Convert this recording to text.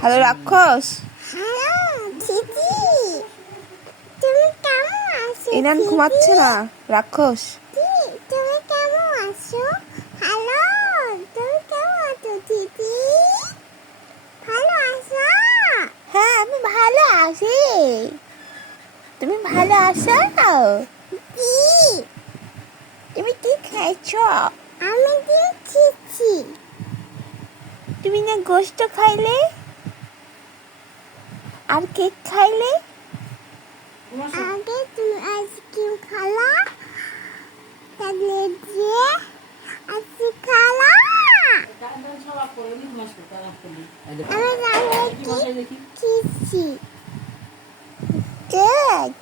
Hello রাক্ষস, hello দিদি, তুমি কেমন আছো? ইনান ঘুমাচ্ছে না। রাক্ষস, দিদি, তুমি কেমন আছো? হ্যালো, তুমি কেমন আছো দিদি? ভালো আছো? হ্যাঁ আমি ভালো আছি। তুমি ভালো আছো? কি? তুমি কি খাইছো? আমি ডিম খেয়েছি। তুমি না গোস্ত খাইলে আর কেক খাইলে। আগে তুমি আইসক্রিম খালা, তাহলে দিয়ে আইসক্রিম খালা। আমি রান্না খেয়েছি। কেক